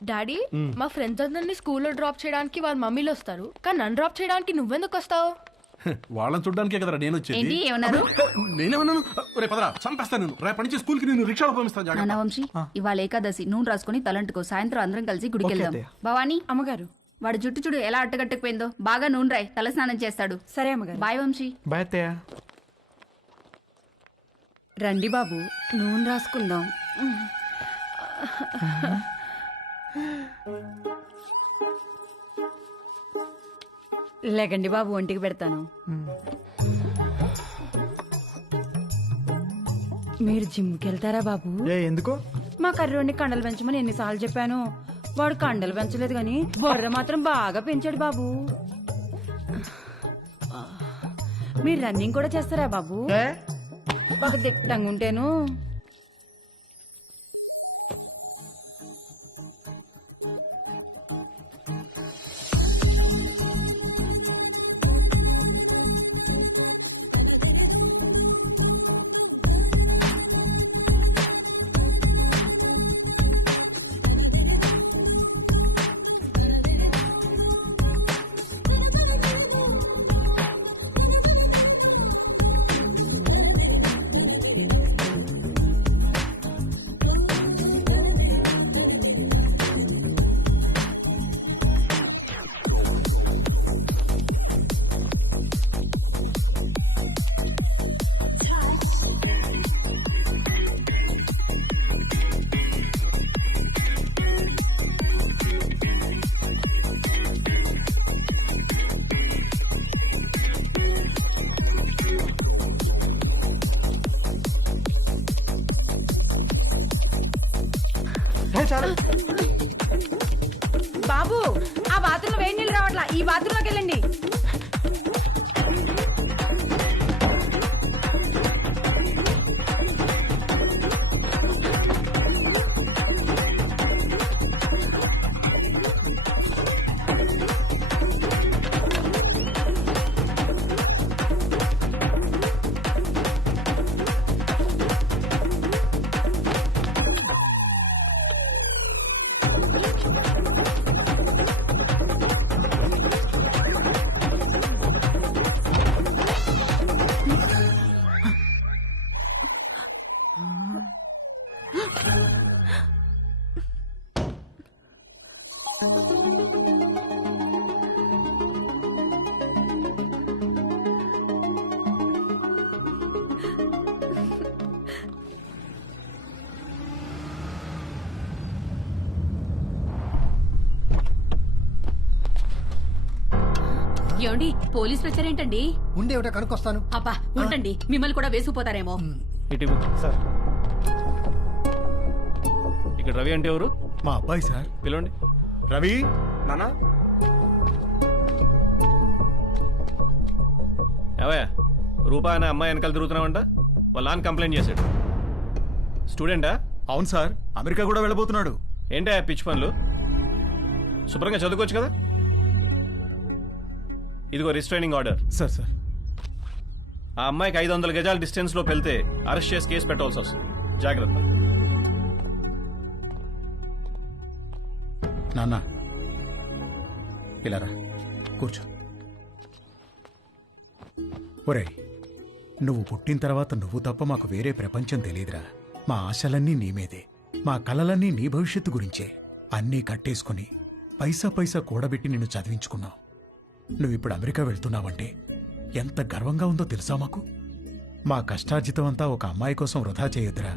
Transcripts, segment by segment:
Daddy మా friends అందరినీ స్కూల్లో డ్రాప్ చేయడానికి వాళ్ళ మమ్మీలు వస్తారు, కానీ నన్ను డ్రాప్ చేయడానికి నువ్వెందుకు వస్తావు? వాళ్ళని చూడడానికే కదరా నేను వచ్చేది. ఏంటి ఏమన్నారు? నేనేమన్నాను? రేపు పదరా చంపేస్తాను నేను. రేపు నుంచి స్కూల్ కి నేను రిక్షాలో పంపిస్తాను. జాగ్రత్త. నాన్న వంశీ, ఇవాళ ఏకాదశి, నూనె రాసుకుని తలంటుకో. సాయంత్రం అందరం కలిసి గుడికి వెళ్దాం. భవానీ అమ్మగారు, వాడు జుట్టు చూడు ఎలా అట్టగట్టుకుపోయిందో. బాగా నూనె రాయి, తల స్నానం చేస్తాడు. సరే అమ్మగారు. బాయ్ వంశీ. బాయ్ అత్తయ్య. రండి బాబు, నూనె రాసుకుందాం. లేకండి బాబు, ఒంటికి పెడతాను. మీరు జిమ్కి వెళ్తారా బాబు? ఎందుకు? మా కర్రోడిని కండలు పెంచమని ఎన్నిసార్లు చెప్పాను. వాడు కండలు పెంచలేదు కానీ బొర్ర మాత్రం బాగా పెంచాడు బాబు. మీరు రన్నింగ్ కూడా చేస్తారా బాబు? ఒక దిట్టంగా ఉంటేను. బాబు, ఆ బాత్రూంలో వేడి నీళ్ళు రావట్లా, ఈ బాత్రూంలోకి వెళ్ళండి. ఏమండి, పోలీసులు వచ్చారేంటండి? ఉండే ఒకటి కనుక్కొస్తాను. అబ్బా ఉండండి, మిమ్మల్ని కూడా వేసుకుపోతారేమో. సార్, ఇక్కడ రవి అంటే ఎవరు? మా అబ్బాయి సార్. పిలవండి. రవి నానా ఏవయ్యా, రూపా అనే అమ్మాయి వెనకాల తిరుగుతున్నావంట. వాళ్ళ నాన్న కంప్లైంట్ చేశాడు. స్టూడెంటా? అవును సార్, అమెరికా కూడా వెళ్ళబోతున్నాడు. ఏంటా పిచ్చి పనులు? శుభ్రంగా చదువుకోవచ్చు కదా. ఇదిగో రిస్ట్రైనింగ్ ఆర్డర్. సార్ సార్, ఆ అమ్మాయికి 500 గజాల డిస్టెన్స్ లో వెళ్తే అరెస్ట్ చేసి కేసు పెట్టాల్సి వస్తుంది. జాగ్రత్త. నాన్న ఇలా రా, కూర్చో. ఒరేయ్, నువ్వు పుట్టిన తర్వాత నువ్వు తప్ప మాకు వేరే ప్రపంచం తెలియదురా. మా ఆశలన్నీ నీ మీదే, మా కలలన్నీ నీ భవిష్యత్తు గురించే. అన్నీ కట్టేసుకుని పైసా పైసా కూడబెట్టి నిన్ను చదివించుకున్నావు. నువ్విప్పుడు అమెరికా వెళ్తున్నావంటే ఎంత గర్వంగా ఉందో తెలుసా మాకు. మా కష్టార్జితం అంతా ఒక అమ్మాయి కోసం వృధా చేయొద్దురా.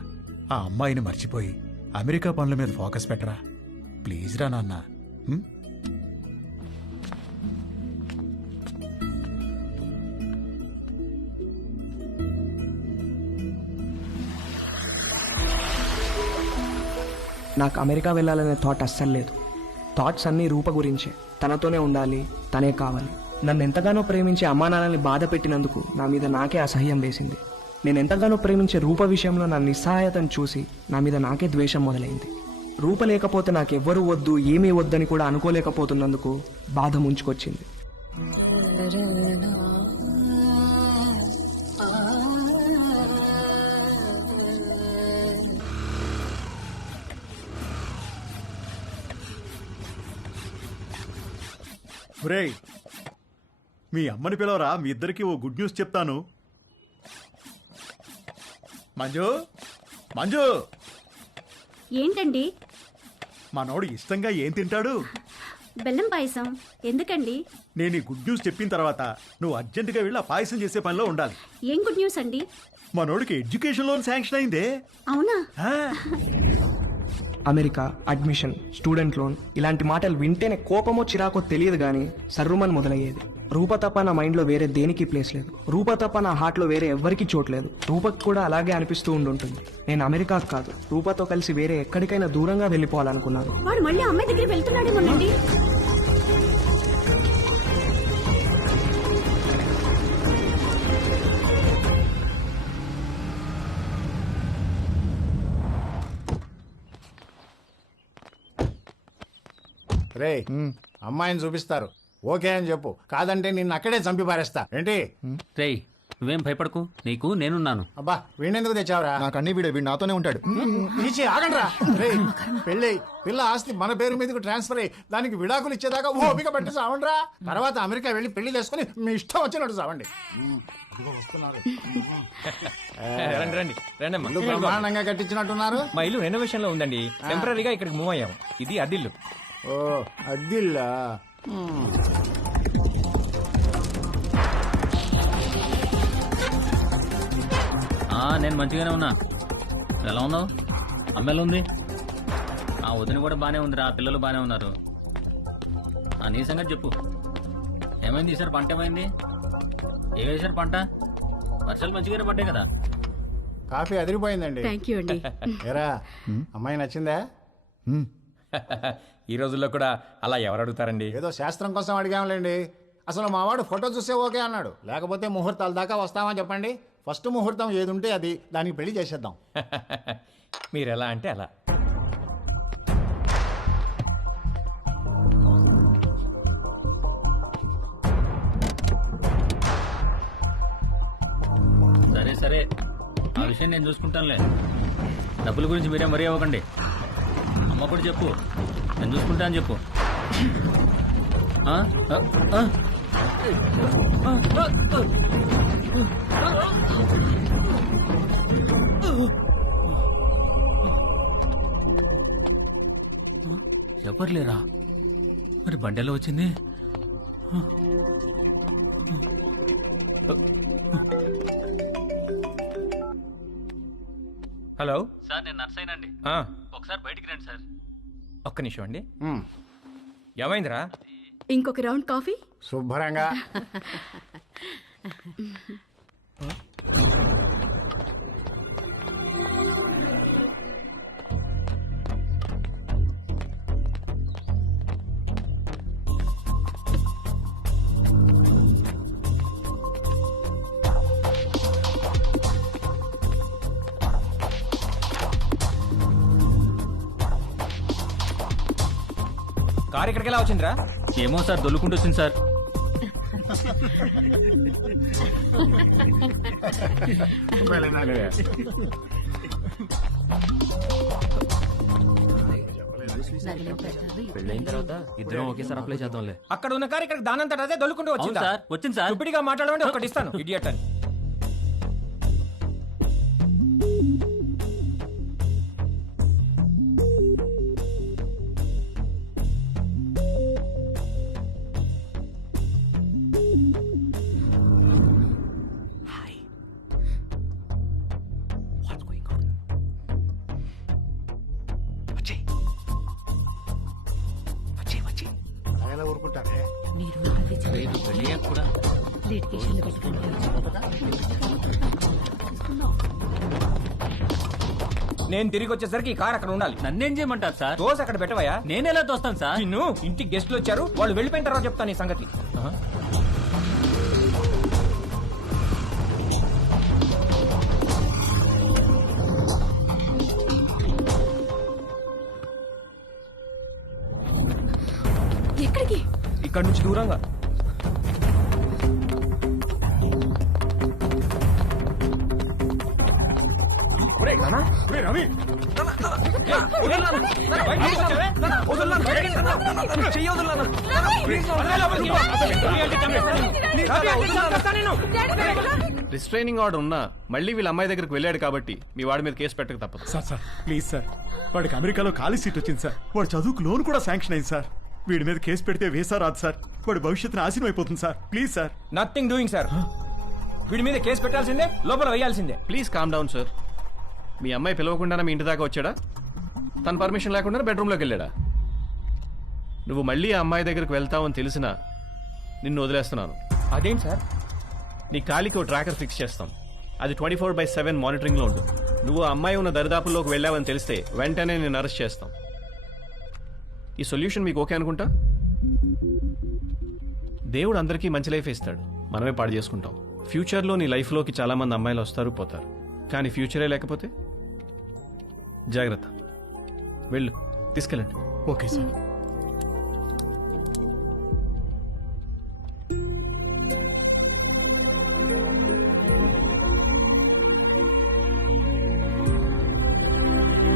ఆ అమ్మాయిని మర్చిపోయి అమెరికా పనుల మీద ఫోకస్ పెట్టరా. ప్లీజ్ రా నాన్న. నాకు అమెరికా వెళ్ళాలనే థాట్ అస్సలు లేదు. థాట్స్ అన్నీ రూప గురించే. తనతోనే ఉండాలి, తనే కావాలి. నన్ను ఎంతగానో ప్రేమించే అమ్మా నాన్నల్ని బాధ పెట్టినందుకు నా మీద నాకే అసహ్యం వేసింది. నేను ఎంతగానో ప్రేమించే రూప విషయంలో నా నిస్సహాయతను చూసి నా మీద నాకే ద్వేషం మొదలైంది. రూప లేకపోతే నాకెవ్వరూ వద్దు, ఏమీ వద్దని కూడా అనుకోలేకపోతున్నందుకు బాధ ముంచుకొచ్చింది. ఒరేయ్ మీ అమ్మని పిలవరా, మీ ఇద్దరికి ఓ గుడ్ న్యూస్ చెప్తాను. మంజు మంజు, ఏంటండి? మనోడు ఇష్టంగా ఏం తింటాడు? బెల్లం పాయసం ఎందుకండి? నేను ఈ గుడ్ న్యూస్ చెప్పిన తర్వాత నువ్వు అర్జెంటుగా వెళ్ళి ఆ పాయసం చేసే పనిలో ఉండాలి. ఏం గుడ్ న్యూస్ అండి? మనోడికి ఎడ్యుకేషన్ లోన్ శాంక్షన్ అయిందే. అవునా? ఆ, అమెరికా, అడ్మిషన్, స్టూడెంట్ లోన్ ఇలాంటి మాటలు వింటేనే కోపమో చిరాకో తెలియదు కానీ సర్రుమని మొదలయ్యేది. రూప తప్ప నా మైండ్లో వేరే దేనికి ప్లేస్ లేదు. రూప తప్ప నా హార్ట్లో వేరే ఎవ్వరికీ చోట్లేదు. రూపకు కూడా అలాగే అనిపిస్తూ ఉండుంటుంది. నేను అమెరికాకు కాదు, రూపతో కలిసి వేరే ఎక్కడికైనా దూరంగా వెళ్ళిపోవాలనుకున్నాను. వాడు మళ్ళీ అమ్మాయి దగ్గర వెళ్తున్నాడేమోనండి. రే అమ్మాయిని చూపిస్తారు, ఓకే అని చెప్పు. కాదంటే నిన్ను అక్కడే చంపి పారేస్తా. ఏంటి? రేయ్ నువ్వేం భయపడకు, నీకు నేనున్నాను. అబ్బా వీణెందుకు తెచ్చావురా? నాకు అన్ని వీడు నాతోనే ఉంటాడు. తీసి ఆగండ్రా. రే పెళ్ళి పిల్ల ఆస్తి మన పేరు మీదకి ట్రాన్స్ఫర్ అయ్యి దానికి విడాకులు ఇచ్చేదాకా ఓపిక పట్టి సావండ్రా. తర్వాత అమెరికా వెళ్ళి పెళ్లి చేసుకుని మీ ఇష్టం వచ్చినట్టు సావండి. రండి రండి రండి అమ్మా. ఇల్లు బ్రహ్మాండంగా కట్టించినట్టున్నారు. మా ఇల్లు రెనోవేషన్ లో ఉందండి, టెంపరీగా ఇక్కడికి మూవ్ అయ్యాము. ఇది అద్దిల్లు. ఓ అద్దిల్లా? నేను మంచిగానే ఉన్నా. ఎలా ఉన్నావు? అమ్మ ఎలా ఉంది? ఆ వదిన కూడా బానే ఉందిరా, పిల్లలు బానే ఉన్నారు. నీ సంగతి చెప్పు, ఏమైంది ఈసారి? పంట ఏమైంది? ఏ వేసారు పంట? వర్షాలు మంచిగానే పడ్డాయి కదా. కాఫీ అదిరిపోయిందండి. థ్యాంక్ యూ అండి. ఏరా అమ్మాయి నచ్చిందా? ఈ రోజుల్లో కూడా అలా ఎవరు అడుగుతారండి? ఏదో శాస్త్రం కోసం అడిగాంలేండి. అసలు మావాడు ఫోటో చూసే ఓకే అన్నాడు. లేకపోతే ముహూర్తాల దాకా వస్తామని చెప్పండి. ఫస్ట్ ముహూర్తం ఏది ఉంటే అది, దానికి పెళ్లి చేసేద్దాం. మీరు ఎలా అంటే అలా. సరే సరే, ఆ విషయం నేను చూసుకుంటానులే. డబ్బుల గురించి మీరేం వరి అవ్వకండి. అమ్మ కూడా చెప్పు, నేను చూసుకుంటా అని చెప్పు. ఆ? ఆ? ఆ? ఎవరు లేరా? మరి బండి ఎలా వచ్చింది? హలో సార్, నేను నర్సైనండి. ఆ, ఒకసారి బయటికి రండి సార్. ఒక్క నిమిషం అండి. ఉమ్, ఏమైందిరా? ఇంకొక రౌండ్ కాఫీ? శుభ్రంగా. కారు ఇక్కడికి ఎలా వచ్చిందిరా? ఏమో సార్, దొల్లుకుంటూ వచ్చింది సార్. పెళ్ళైన తర్వాత ఇద్దరం ఒకేసారి అప్లై చేద్దాంలే. అక్కడ ఉన్న కారు ఇక్కడికి దానంతట అదే దొల్లుకుంటూ అవును వచ్చిందా? సార్, వచ్చింది సార్. ఇప్పటిగా మాట్లాడమంటే ఒకటి ఇస్తాను, ఇడియట్ అని. ఎలా ఊరుకుంటారే? పెళ్ళయ్యాక కూడా నేను తిరిగి వచ్చేసరికి ఈ కారు అక్కడ ఉండాలి. నన్నేం చేయమంటారు సార్? దోశ అక్కడ పెట్టవయ్యా. నేనెలా తోస్తాను సార్? నిన్ను ఇంటికి గెస్ట్లు వచ్చారు, వాళ్ళు వెళ్ళిపోయిన తర్వాత చెప్తాను ఈ సంగతి. ఎక్కడికి? ఇక్కడ నుంచి దూరంగా. రవి రిస్ట్రైనింగ్ ఆర్డర్ ఉన్నా మళ్ళీ వీళ్ళ అమ్మాయి దగ్గరికి వెళ్ళాడు కాబట్టి మీ వాడి మీద కేసు పెట్టక తప్పదు. సార్ ప్లీజ్ సార్, వాడికి అమెరికాలో ఖాళీ సీట్ వచ్చింది సార్. వాడు చదువుకు లోన్ కూడా శాంక్షన్ అయింది సార్. వీడి మీద కేసు పెడితే వేసా రాదు సార్. వాడి భవిష్యత్తు నాశనం అయిపోతుంది sir. Please sir. Nothing doing sir. వీడి మీద కేసు పెట్టాల్సిందే, లోపల వేయాల్సిందే. Please calm down sir. మీ అమ్మాయి పిలవకుండానే మీ ఇంటి దాకా వచ్చాడా? తన పర్మిషన్ లేకుండా బెడ్రూమ్లోకి వెళ్ళాడా? నువ్వు మళ్ళీ ఆ అమ్మాయి దగ్గరికి వెళ్తావని తెలిసినా నిన్ను వదిలేస్తున్నాను. అదేంటి సార్? నీ కాలికి ఓ ట్రాకర్ ఫిక్స్ చేస్తాం. అది 24/7 మానిటరింగ్లో ఉంటుంది. నువ్వు ఆ అమ్మాయి ఉన్న దరిదాపుల్లోకి వెళ్ళావని తెలిస్తే వెంటనే నేను అరెస్ట్ చేస్తాం. ఈ సొల్యూషన్ మీకు ఓకే అనుకుంటా? దేవుడు అందరికీ మంచి లైఫ్ ఇస్తాడు, మనమే పాడు చేసుకుంటాం. ఫ్యూచర్లో నీ లైఫ్లోకి చాలా మంది అమ్మాయిలు వస్తారు పోతారు, కానీ ఫ్యూచరే లేకపోతే జాగ్రత్త. వెళ్ళు, తీసుకెళ్ళండి. Okay sir.